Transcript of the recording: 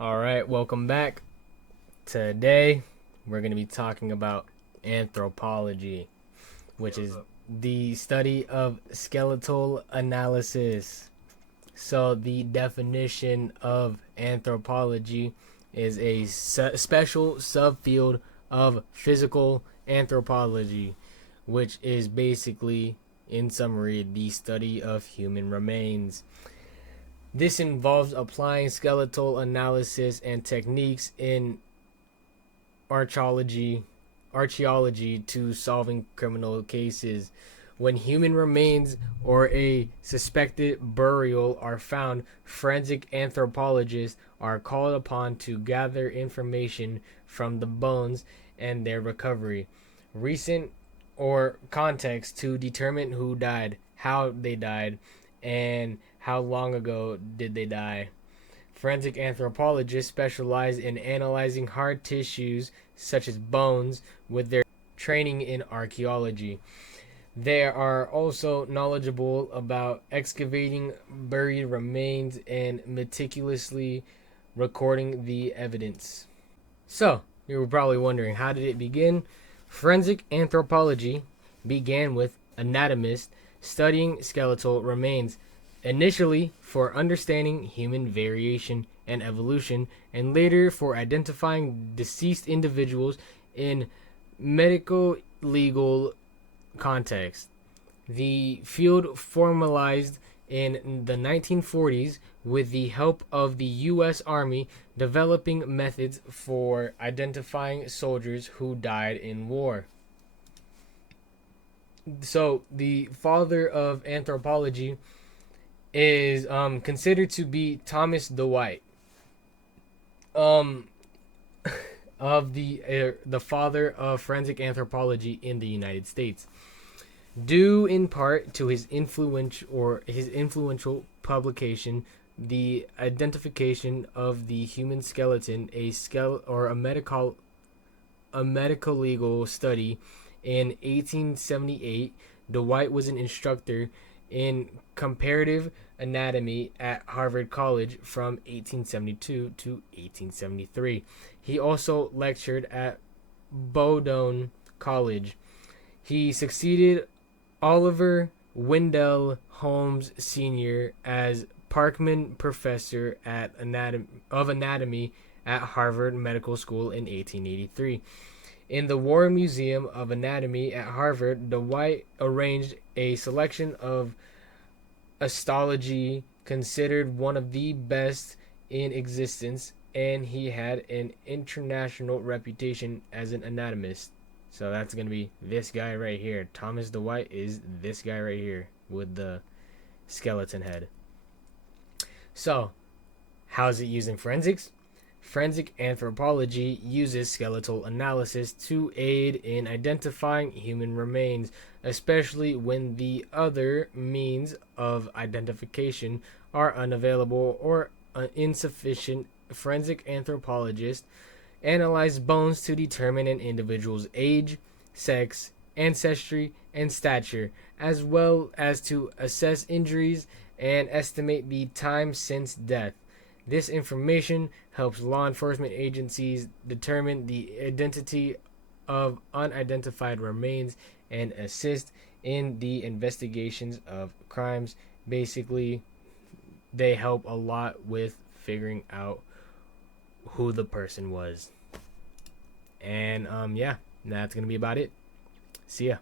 All right, welcome back. Today, we're going to be talking about anthropology, which What's is up? the study of skeletal analysis. So, the definition of anthropology is a special subfield of physical anthropology, which is basically, in summary, the study of human remains. This involves applying skeletal analysis and techniques in archaeology, archaeology to solving criminal cases. When human remains or a suspected burial are found, forensic anthropologists are called upon to gather information from the bones and their recovery, recent or context to determine who died, how they died, and how long ago did they die. Forensic anthropologists specialize in analyzing hard tissues such as bones with their training in archaeology. They are also knowledgeable about excavating buried remains and meticulously recording the evidence. So, you were probably wondering, how did it begin? Forensic anthropology began with anatomists studying skeletal remains, initially for understanding human variation and evolution, and later for identifying deceased individuals in medico legal context. The field formalized in the 1940s with the help of the U.S. Army developing methods for identifying soldiers who died in war. So, the father of anthropology is considered to be Thomas Dwight, um, of the father of forensic anthropology in the United States, due in part to his influential publication, The Identification of the Human Skeleton, a medical legal study in 1878. Dwight was an instructor in comparative anatomy at Harvard College from 1872 to 1873. He also lectured at Bowdoin College. He succeeded Oliver Wendell Holmes Sr. as Parkman Professor of Anatomy at Harvard Medical School in 1883. In the War Museum of Anatomy at Harvard, Dwight arranged a selection of histology considered one of the best in existence, and he had an international reputation as an anatomist. So that's going to be this guy right here. Thomas Dwight is this guy right here with the skeleton head. So, how's it used in forensics? Forensic anthropology uses skeletal analysis to aid in identifying human remains, especially when the other means of identification are unavailable or insufficient. Forensic anthropologists analyze bones to determine an individual's age, sex, ancestry, and stature, as well as to assess injuries and estimate the time since death. This information helps law enforcement agencies determine the identity of unidentified remains and assist in the investigations of crimes. Basically, they help a lot with figuring out who the person was. And yeah, that's going to be about it. See ya.